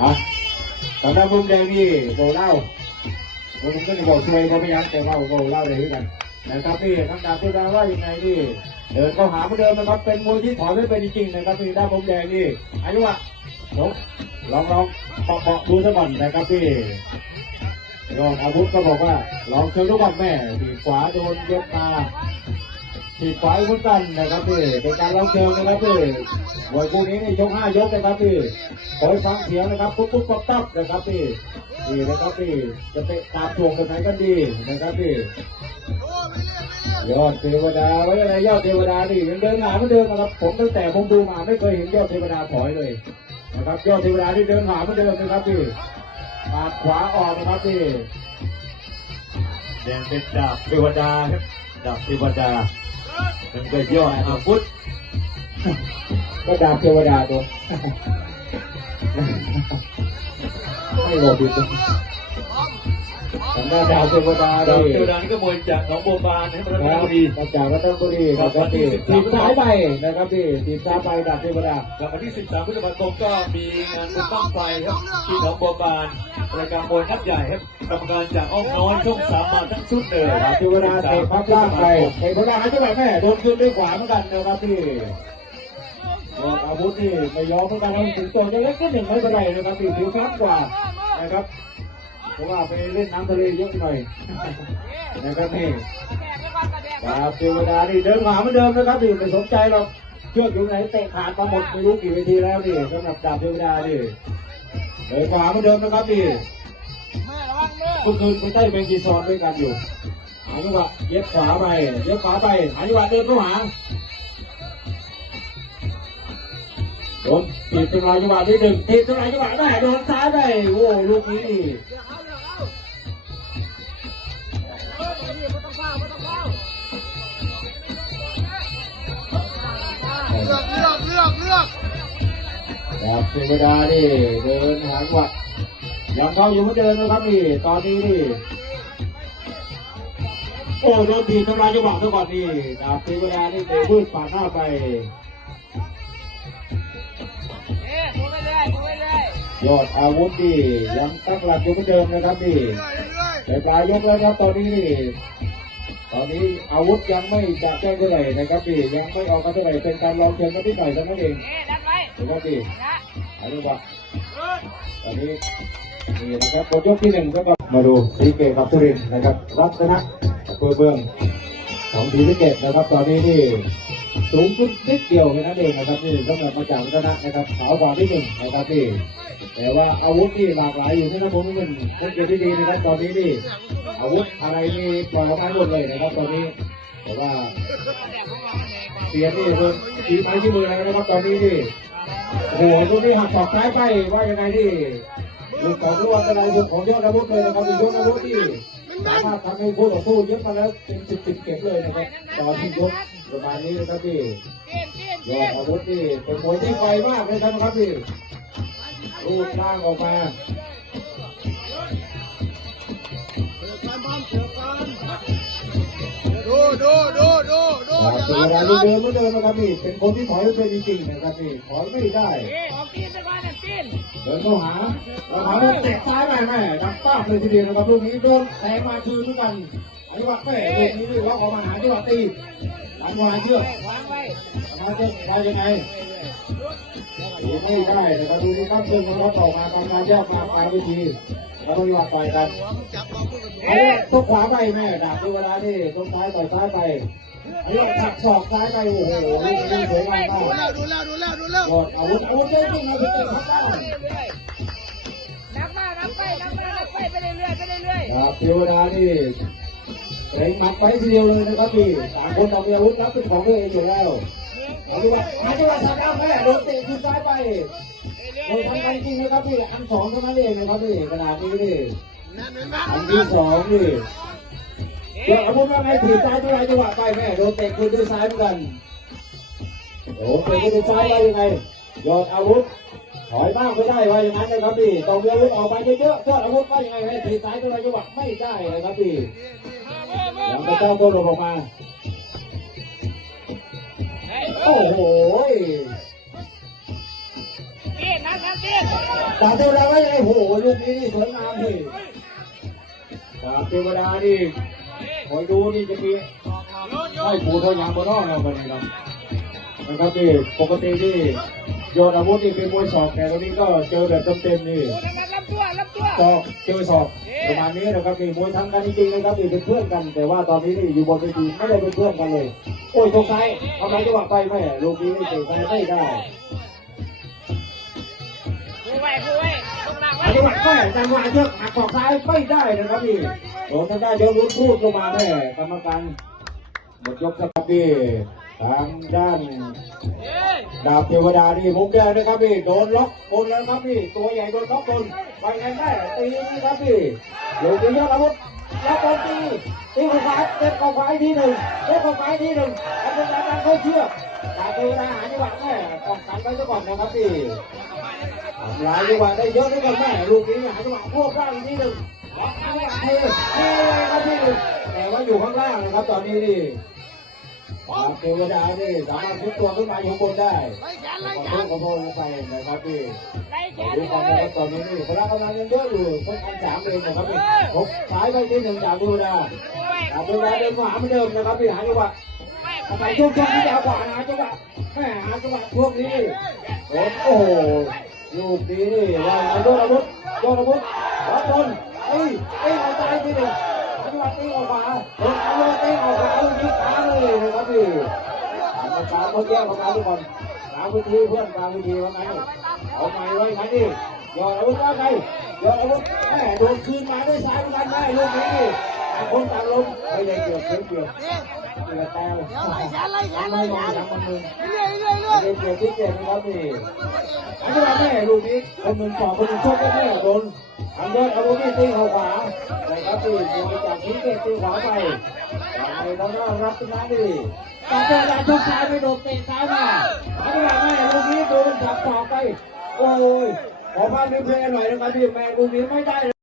อะตอนนั้นมุมแดงนี่โบเล่าผมก็จะบอกช่วยเขาไม่ยั้งแต่ว่าโบเล่าเลยด้วยกันนะครับพี่ทั้งดาบทุดว่ายังไงนี่เดินเข้าหาเหมือนเดิมนะครับ เป็นมวยที่ถอยไม่เป็นจริงๆนะครับพี่ด้านมุมแดงนี่อายุวะลองลองลองเปาะเปาะดูซะก่อนนะครับพี่ยอดอาวุธก็บอกว่าลองเชิญทุกวันแม่ทีขวาโดนเย็บตา ถีบขวาเหมือนกันนะครับพี่เป็นการลองเชิงนะครับพี่มวยคู่นี้นี่ยกห้ายกนะครับพี่คอยฟังเสียงนะครับปุ๊บปุ๊บปั๊บปั๊บนะครับพี่นี่นะครับพี่จะเตะตามทวงกันไหนกันดีนะครับพี่ยอดเทวดาไว้อะไรยอดเทวดานี่ยังเดินหนาเหมือนเดิมนะครับผมตั้งแต่ผมดูมาไม่เคยเห็นยอดเทวดาถอยเลยนะครับยอดเทวดาที่เดินหนาเหมือนเดิมนะครับพี่ปาดขวาออกนะครับพี่แดงเป็นดาบเทวดาครับดาบเทวดา มันก็ยอดอาวุธก็ดาบเทวดาตัวไม่โหลดดิทางด้านดาวเทวดาดาดิบเทวดานี่ก็มวยจากหนองบัวบานนะครับรัตนะนบุรีมาจากรัตนบุรีนะครับพี่ทีมซ้ายไปนะครับพี่ทีมซ้ายไปดาบเทวดาแล้ววันที่ 13พฤษภาคมก็มีงานบุญบ้างไฟครับที่หนองบัวบาน รายการมวยนัดใหญ่ครับกรรมการจากอ้อมน้อยช่องสามมาทั้งชุดเลยดาบเวดาเตะพับล่างไปเตะพับล่างให้จังหวะแม่โดนคืนด้วยขวาเหมือนกันนะครับพี่ออกอาวุธนี่ไม่ยอมเหมือนกันถึงตัวจะเล็กก็หนึ่งไม่เป็นไรนะครับพี่ผิวคล้ำกว่านะครับเพราะว่าไปเล่นน้ำทะเลเยอะหน่อยนะครับนี่ดาบเทวดานี่เดินหาเหมือนเดิมนะครับนี่ไม่สนใจหรอกเชือกอยู่ไหนเตะขาดมาหมดไม่รู้กี่เวทีแล้วนี่สำหรับดาบเทวดานี่ เดินขวาเหมือนเดิมนะครับนี่เมื่อคืนไปใต้เป็นจีซอนด้วยกันอยู่หาจังหวะเย็บขวาไปเย็บขวาไปหาจังหวะเดินเข้าหาโดนตีบจังหวะจังหวะที่หนึ่งตีบจังหวะจังหวะได้โดนซ้ายไปโอ้ลูกนี้ ดาบเทวดานี่เดินหางวัดยังเข้าอยู่เหมือนเดิมนะครับนี่ตอนนี้นี่โอ้โดนทีทำลายจังหวะซะก่อนนี่ดาบเทวดานี่เตะพืชปาดหน้าไปเอ๊ะดูไปเลยดูไปเลยอดอาวุธนี่ยังตั้งหลักอยู่เหมือนเดิมนะครับนี่แต่ปลายยกแล้วครับตอนนี้นี่ตอนนี้อาวุธยังไม่จะแจ้งเท่าไหร่นะครับนี่ยังไม่ออกมาเท่าไหร่เป็นการลองเชิงกันที่หน่อยเท่านั้นเอง เอ๊ะดันไว้นะครับนี่นะอันนี้ว่าตอนนี้นี่นะครับบทยกที่หนึ่งก็มาดูสีเกตกับสุรินนะครับรัตนะเพื่อเบื้องของสีสะเกตนะครับตอนนี้นี่สูงขึ้นนิดเดียวแค่นั้นเองนะครับนี่สำหรับมาจากรัตนะนะครับขาวกว่าที่หนึ่งนะครับนี่แต่ว่าอาวุธที่หลากหลายอยู่ที่น้ำมันมันมันเกิดที่ดีนะครับตอนนี้นี่อาวุธอะไรนี่ปล่อยออกมาหมดเลยนะครับตอนนี้แต่ว่าเสียนี่คือทีไม้ที่มือแล้วนะครับตอนนี้นี่ โอ้โหตรงนี้หักศอกซ้ายไปว่ายังไงที่ลูกของรวดอะไรลูกของยอดอาวุธเลยนะครับมียอดอาวุธที่สามารถทำให้คู่ต่อสู้เยอะมาแล้วเป็นสิบสิบเก็บเลยนะครับตอนที่ยกประมาณนี้นะครับพี่ยอดอาวุธนี่เป็นมวยที่ไฟมากเลยนะครับพี่รูปร่างออกมาดูดูดูดูดูหลักอย่า ตัวรับเวอย่าลารับลูกเดิมเหมือนเดิมนะครับพี่เป็นคนที่ถอยไม่เป็นจริงๆนะครับพี่ถอยไม่ได้เอ๊ะออกตีนไปก่อนนะตีนเดินเข้าหาเราหาว่าเตะซ้ายแม่แม่ดังป้าบเลยทีเดียวนะครับลูกนี้โดนแทงมาคืนทุกวันอันนี้ว่าแม่ลูกนี้นี่ล็อกออกมาหาที่ว่าตีหลังวางเชือกวางไว้มาจะมายังไงตีไม่ได้นะครับดูที่ข้ามเชือกมันล็อกออกมาตอนมาแยกมาปลายวิธีแล้วก็ยอดไปกันจับ เราพูดกับเอ๊ะทุกขวาไปแม่ดาบดูเวลานี่ต้นซ้ายต่อยซ้ายไปอันนี้ถักศอกซ้ายไปโอ้โหลูกนี้สวยงามมากดูแล้วดูแล้วดูแล้วดูแล้วยอดอาวุธอาวุธเยอะจริงนะพี่เจ้าครับได้นับมานับไปนับมานับไปไปเรื่อยๆไปเรื่อยครับเทวดานี่เร่งนักไปทีเดียวเลยนะครับพี่สามคนต่อมีอาวุธรับเป็นของตัวเองอยู่แล้วเอาดีว่าหาจังหวะทำเอาแม่โดนเตะขึ้นซ้ายไปโดนทำกันจริงนะครับพี่อันสองเท่านั้นเองนะครับพี่ขนาดนี้นี่ อันที่สองนี่เดี๋ยวอาวุธว่าไงถีบซ้ายจังหวะจังหวะไปแม่โดนเตะขึ้นด้วยซ้ายเหมือนกันโอ้เตะขึ้นด้วยซ้ายได้ยังไงยอดอาวุธถอยบ้างไม่ได้ว่าอย่างนั้นนะครับพี่ต้องมีอาวุธออกไปเยอะๆยอดอาวุธว่ายังไงให้ถีบซ้ายจังหวะจังหวะไม่ได้นะครับพี่ยังไม่ต้องโดนลงมาโอ้โห ๆเอ๊ะนับนาทีดาบเทวดาไว้ยังไงโอ้โหลูกนี้นี่สวยงามพี่ดาบเทวดานี่คอยดูนี่จะมีไม่ผูทอยางบนนอกเราไปเลยครับนะครับนี่ปกตินี่โยนอาวุธนี่เป็นมวยศอกแต่ตอนนี้ก็เจอแบบเต็มๆนี่ดูทำไมรับตัวรับตัวศอกเจอศอกประมาณนี้นะครับนี่มวยทำกันจริงๆนะครับนี่เป็นเพื่อนกัน แต่ว่าตอนนี้นี่อยู่บนเวทีไม่ได้เป็นเพื่อนกันเลย โอ้ยตรงซ้ายทำไมจังหวะไปแม่ลูกนี้นี่เตะซ้ายไม่ได้ คุยไว้ยไว้ตรงหน้าไว้จังหวะแม่จังหวะเชือกหักศอกซ้ายไม่ได้นะครับพี่โดนทางด้านเดี๋ยวลุ้นพูดลงมาแม่กรรมการหมดยกครับพี่ทางด้านดาบเทวดานี่มุกแดงนะครับพี่โดนล็อกบนแล้วครับพี่ตัวใหญ่โดนล็อกบนไปไงได้ตีนะครับพี่โยกตียอดอาวุธล็อกบนตีตีเข้าขวาเต็มเข้าขวาทีหนึ่งเต็มเข้าขวาทีหนึ่งทำเป็นการเขาเชือ กดาบเทวดาหาจังหวะแม่ป้องกันไว้ซะก่อนนะครับพี่ทำลายจังหวะได้เยอะด้วยกันแม่ลูกนี้หาจังหวะพวกร่างอีกทีหนึ่งล็อกจังหวะคือนี่ครับพี่แต่ว่าอยู่ข้างล่างนะครับตอนนี้นี่ดาเทวดานี่สามารถพลิกตัวขึ้นมาอยู่ข้างบนได้ขอแขโทษนขอโทษไปนะครับพี่ดูความยนะครับตอนนี้นี่พละกำลังยังเยอะอยู่ต้องการสามเองนะครับพี่พบสายไปที่หนึ่งจากดูดาจากดูดาเดินมาหาเหมือนเดิมนะครับพี่หาจังหวะ ทำไมช่วงช่วงที่ยาวกว่าหาจังหวะแม่หาจังหวะช่วงนี้โอ้โหลูกนี้นี่ว่างโดนอาวุธโดนอาวุธรับบอลเอ้ยเอ้ยเอาใจทีหนึ่งจังหวะตีออกขวาโดนเอาเลยตีออกขวาลูกนี้ขาเลยนะครับพี่กรรมการเขาแยกกรรมการทุกคนกลางพื้นที่เพื่อนกลางพื้นที่ว่าไงเอาไงไว้ไงดิยอดอาวุธว่าไงยอดอาวุธแม่โดนคืนมาด้วยซ้ายเหมือนกันแม่ลูกนี้ คนตางลงไม่ได้เกี่ยวเกี่ยวเกี่ยวเกี่ยวแต่เดี๋ยวไล่แขนไล่แขนไล่แขนเรื่อยเรื่อยเรื่อยเกี่ยวที่เกี่ยวนะครับนี่อันนี้ว่าแม่ลูกนี้คนหนึ่งสองคนหนึ่งชกก็แม่โดนอันยอดอาวุธนี่ตีเข้าขวานะครับที่มวยจากที่เกตตีขวาไปไปแล้วก็รับตรงนั้นดิจากเวลาชกซ้ายไม่โดนเตะซ้ายมาอันนี้ว่าแม่ลูกนี้โดนจับต่อไปโอ้ยขอภาพนี้เพลงหน่อยนะครับพี่แม่ลูกนี้ไม่ได้